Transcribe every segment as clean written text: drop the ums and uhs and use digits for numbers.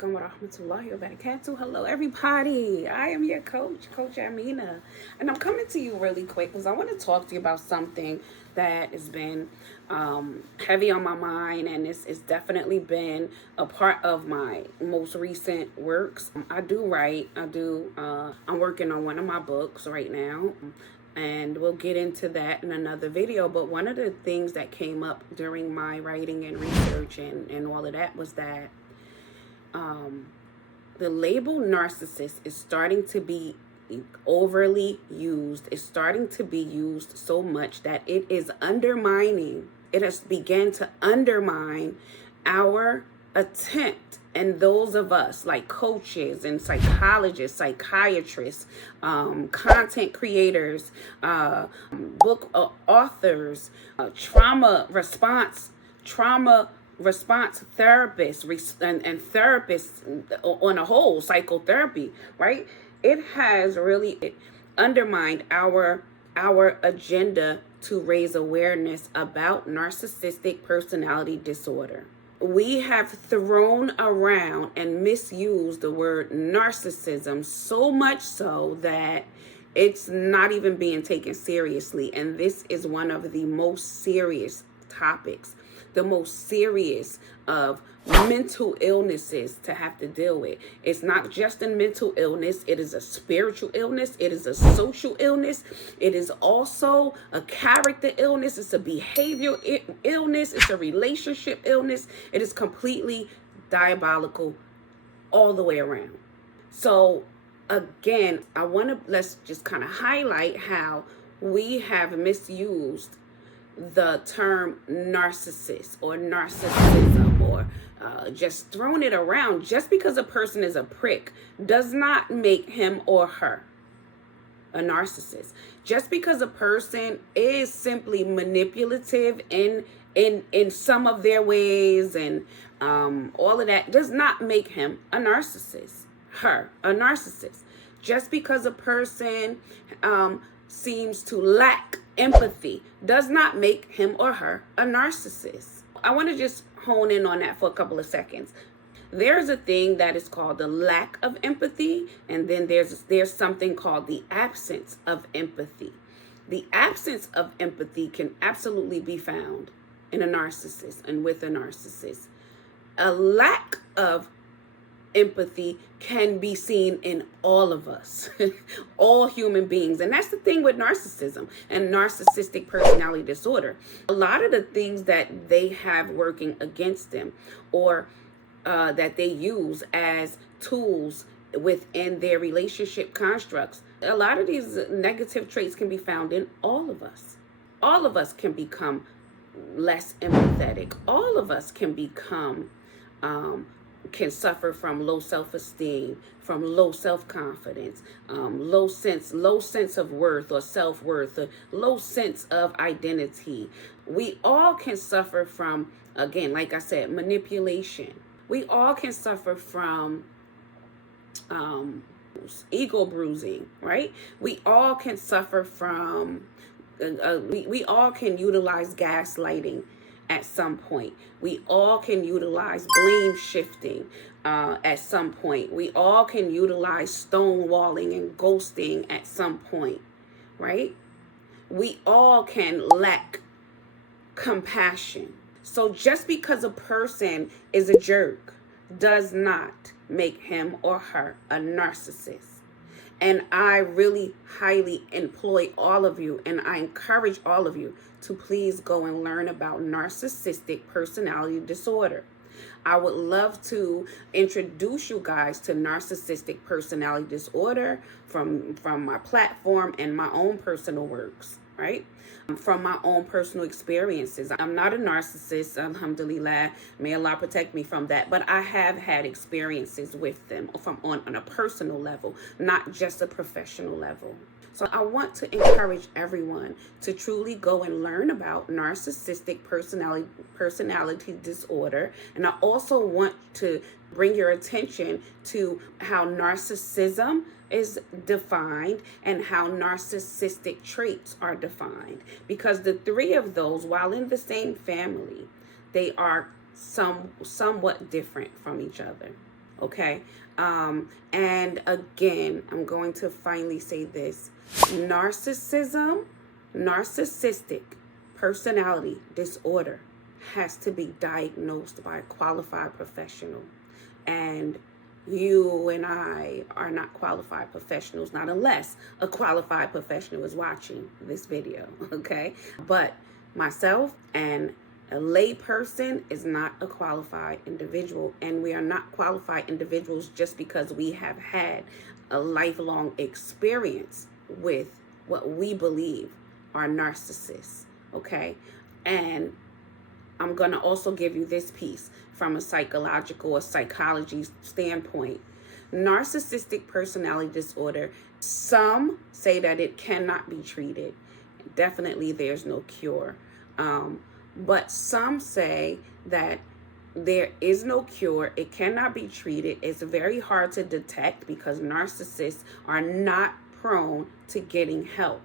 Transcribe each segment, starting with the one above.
alaikum wa rahmatullahi wa barakatuh. Hello, everybody. I am your coach, Coach Amina. And I'm coming to you really quick because I want to talk to you about something that has been heavy on my mind. And it's definitely been a part of my most recent works. I do write. I'm working on one of my books right now. And we'll get into that in another video. But one of the things that came up during my writing and research and all of that was that the label narcissist is starting to be overly used. It's starting to be used so much that it is undermining. It has begun to undermine our attempt, and those of us like coaches and psychologists, psychiatrists, content creators, book authors, trauma response therapists and therapists on a whole, psychotherapy, right? It has really undermined our agenda to raise awareness about narcissistic personality disorder. We have thrown around and misused the word narcissism so much so that it's not even being taken seriously. And this is one of the most serious topics, the most serious of mental illnesses to have to deal with. It's not just a mental illness. It is a spiritual illness. It is a social illness. It is also a character illness. It's a behavioral illness. It's a relationship illness. It is completely diabolical all the way around. So again, let's just kind of highlight how we have misused the term narcissist or narcissism, or just thrown it around. Just because a person is a prick does not make him or her a narcissist. Just because a person is simply manipulative in some of their ways and all of that does not make him a narcissist, her a narcissist. Just because a person seems to lack empathy does not make him or her a narcissist. I want to just hone in on that for a couple of seconds. There's a thing that is called the lack of empathy, and then there's something called the absence of empathy. The absence of empathy can absolutely be found in a narcissist and with a narcissist. A lack of empathy can be seen in all of us, all human beings. And that's the thing with narcissism and narcissistic personality disorder. A lot of the things that they have working against them, or that they use as tools within their relationship constructs, a lot of these negative traits can be found in all of us. All of us can become less empathetic. All of us can become can suffer from low self-esteem, from low self-confidence, low sense of worth or self-worth, or low sense of identity. We all can suffer from, again, like I said, manipulation. We all can suffer from ego bruising, right? We all can suffer from, we all can utilize gaslighting at some point. We all can utilize blame shifting at some point. We all can utilize stonewalling and ghosting at some point, right? We all can lack compassion. So just because a person is a jerk does not make him or her a narcissist. And I really highly employ all of you, and I encourage all of you to please go and learn about narcissistic personality disorder. I would love to introduce you guys to narcissistic personality disorder from my platform and my own personal works, right? From my own personal experiences. I'm not a narcissist, alhamdulillah, may Allah protect me from that, but I have had experiences with them on a personal level, not just a professional level. So I want to encourage everyone to truly go and learn about narcissistic personality disorder. And I also want to bring your attention to how narcissism is defined and how narcissistic traits are defined. Because the three of those, while in the same family, they are somewhat different from each other. Okay. And again, I'm going to finally say this. Narcissism, narcissistic personality disorder has to be diagnosed by a qualified professional. And you and I are not qualified professionals, not unless a qualified professional is watching this video, okay? But myself and a lay person is not a qualified individual, and we are not qualified individuals just because we have had a lifelong experience with what we believe are narcissists, okay? And I'm going to also give you this piece from a psychological or psychology standpoint. Narcissistic personality disorder, some say that it cannot be treated. Definitely there's no cure. But some say that there is no cure. It cannot be treated. It's very hard to detect because narcissists are not prone to getting help.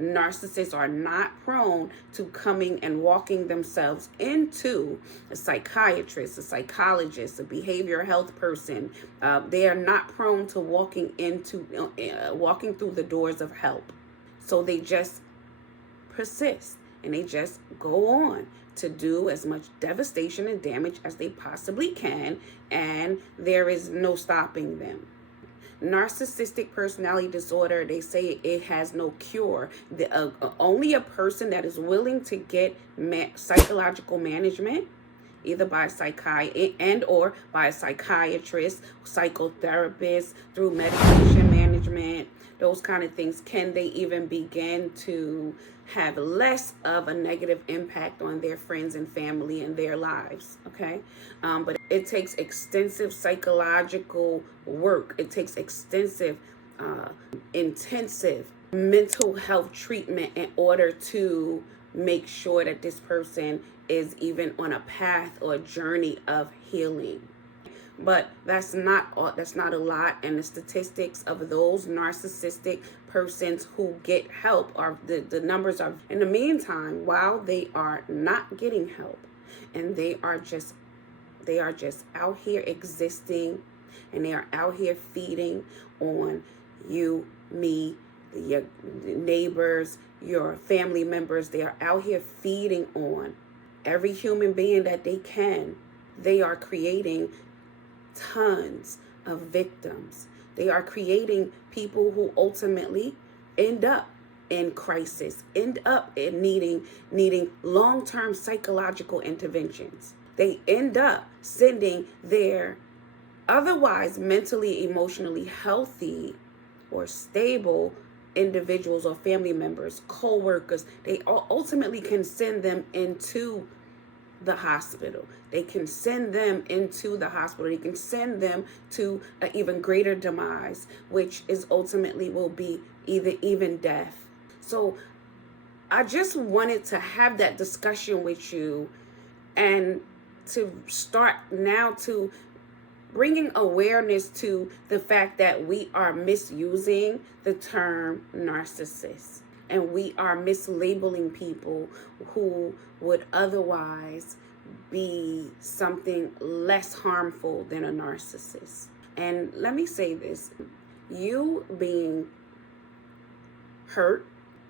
Narcissists are not prone to coming and walking themselves into a psychiatrist, a psychologist, a behavioral health person. They are not prone to walking through the doors of help. So they just persist and they just go on to do as much devastation and damage as they possibly can, and there is no stopping them. Narcissistic personality disorder, they say it has no cure. Only a person that is willing to get psychological management, either by a psychiatrist and or by a psychiatrist, psychotherapist, through medication management, those kind of things, can they even begin to have less of a negative impact on their friends and family and their lives, okay? But it takes extensive psychological work. It takes extensive, intensive mental health treatment in order to make sure that this person is even on a path or a journey of healing. But that's not a lot, and the statistics of those narcissistic persons who get help are the numbers are, in the meantime, while they are not getting help and they are just out here existing, and they are out here feeding on you, me, your neighbors, your family members. They are out here feeding on every human being that they can. They are creating tons of victims. They are creating people who ultimately end up in crisis, end up in needing long-term psychological interventions. They end up sending their otherwise mentally, emotionally healthy or stable individuals or family members, co-workers. They ultimately can send them into the hospital. They can send them into the hospital. They can send them to an even greater demise, which is ultimately will be even death. So I just wanted to have that discussion with you, and to start now to bringing awareness to the fact that we are misusing the term narcissist, and we are mislabeling people who would otherwise be something less harmful than a narcissist. And let me say this, you being hurt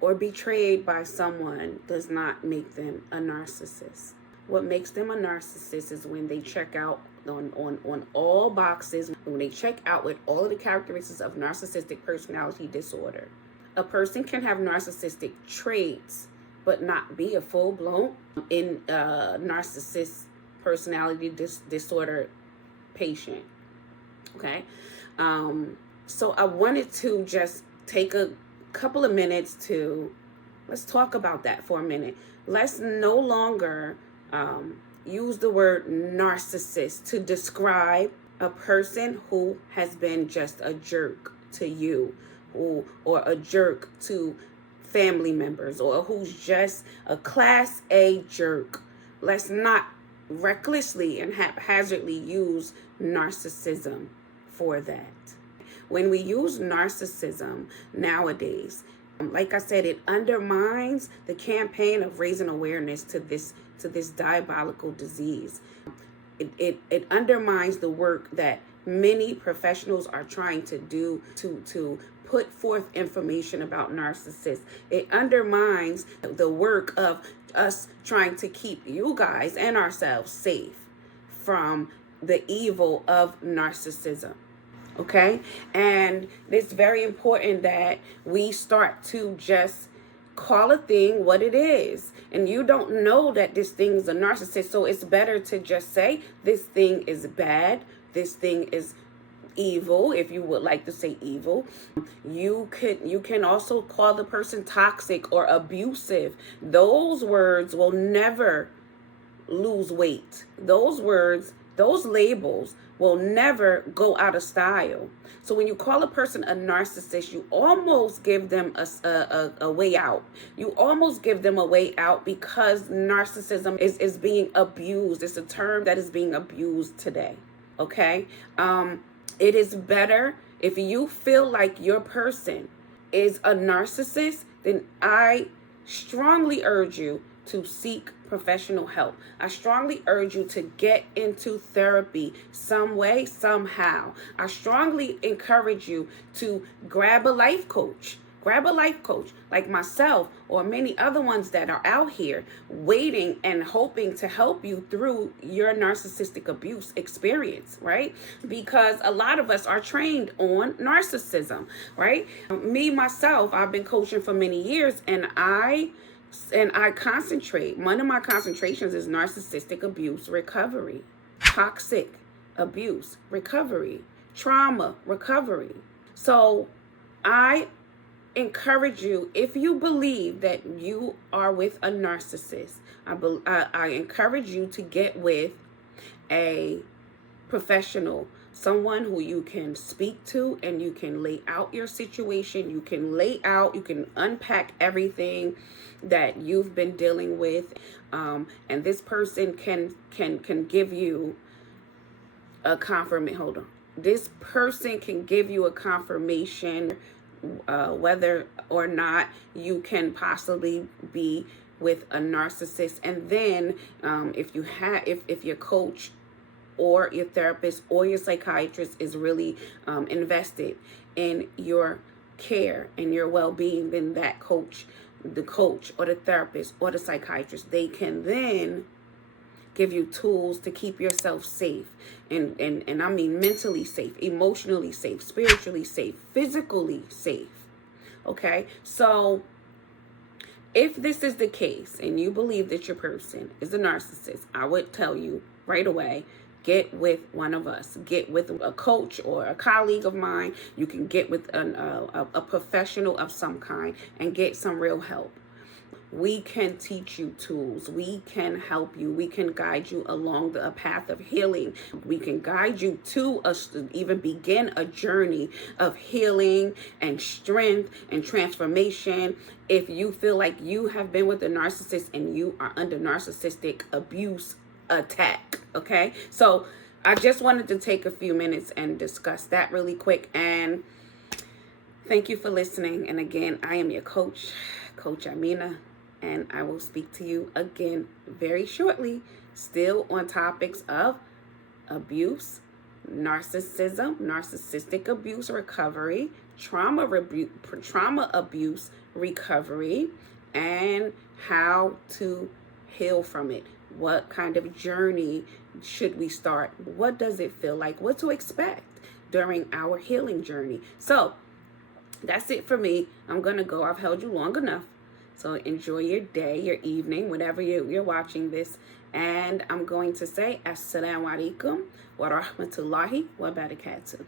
or betrayed by someone does not make them a narcissist. What makes them a narcissist is when they check out on all boxes, when they check out with all of the characteristics of narcissistic personality disorder. A person can have narcissistic traits but not be a full-blown narcissist personality disorder patient. Okay, so I wanted to just take a couple of minutes to let's talk about that for a minute. Let's no longer use the word narcissist to describe a person who has been just a jerk to you, or a jerk to family members, or who's just a class A jerk. Let's not recklessly and haphazardly use narcissism for that. When we use narcissism nowadays, like I said, it undermines the campaign of raising awareness to this diabolical disease. It undermines the work that many professionals are trying to do to put forth information about narcissists. It undermines the work of us trying to keep you guys and ourselves safe from the evil of narcissism. Okay? And it's very important that we start to just call a thing what it is. And you don't know that this thing is a narcissist, so it's better to just say this thing is bad, this thing is evil, if you would like to say evil. You can also call the person toxic or abusive. Those words will never lose weight. Those words, those labels will never go out of style. So when you call a person a narcissist, you almost give them a way out. You almost give them a way out because narcissism is being abused. It's a term that is being abused today. Okay? It is better if you feel like your person is a narcissist, then I strongly urge you to seek professional help. I strongly urge you to get into therapy some way, somehow. I strongly encourage you to grab a life coach. Grab a life coach like myself or many other ones that are out here waiting and hoping to help you through your narcissistic abuse experience, right? Because a lot of us are trained on narcissism, right? Me, myself, I've been coaching for many years, and I concentrate. One of my concentrations is narcissistic abuse recovery, toxic abuse recovery, trauma recovery. So I encourage you, if you believe that you are with a narcissist, I encourage you to get with a professional, someone who you can speak to and you can lay out your situation. You can unpack everything that you've been dealing with, and this person can give you a confirmation. Hold on. This person can give you a confirmation whether or not you can possibly be with a narcissist. And then if your coach or your therapist or your psychiatrist is really invested in your care and your well-being, then that coach, the coach or the therapist or the psychiatrist, they can then give you tools to keep yourself safe, and I mean mentally safe, emotionally safe, spiritually safe, physically safe. Okay, so if this is the case and you believe that your person is a narcissist, I would tell you right away, get with one of us. Get with a coach or a colleague of mine. You can get with a professional of some kind and get some real help. We can teach you tools. We can help you. We can guide you along a path of healing. We can guide you to even begin a journey of healing and strength and transformation. If you feel like you have been with a narcissist and you are under narcissistic abuse attack, okay? So I just wanted to take a few minutes and discuss that really quick. And thank you for listening. And again, I am your coach, Coach Amina. And I will speak to you again very shortly, still on topics of abuse, narcissism, narcissistic abuse recovery, trauma abuse recovery, and how to heal from it. What kind of journey should we start? What does it feel like? What to expect during our healing journey? So that's it for me. I'm going to go. I've held you long enough. So enjoy your day, your evening, whenever you're watching this. And I'm going to say, Assalamu alaikum wa rahmatullahi wa barakatuh.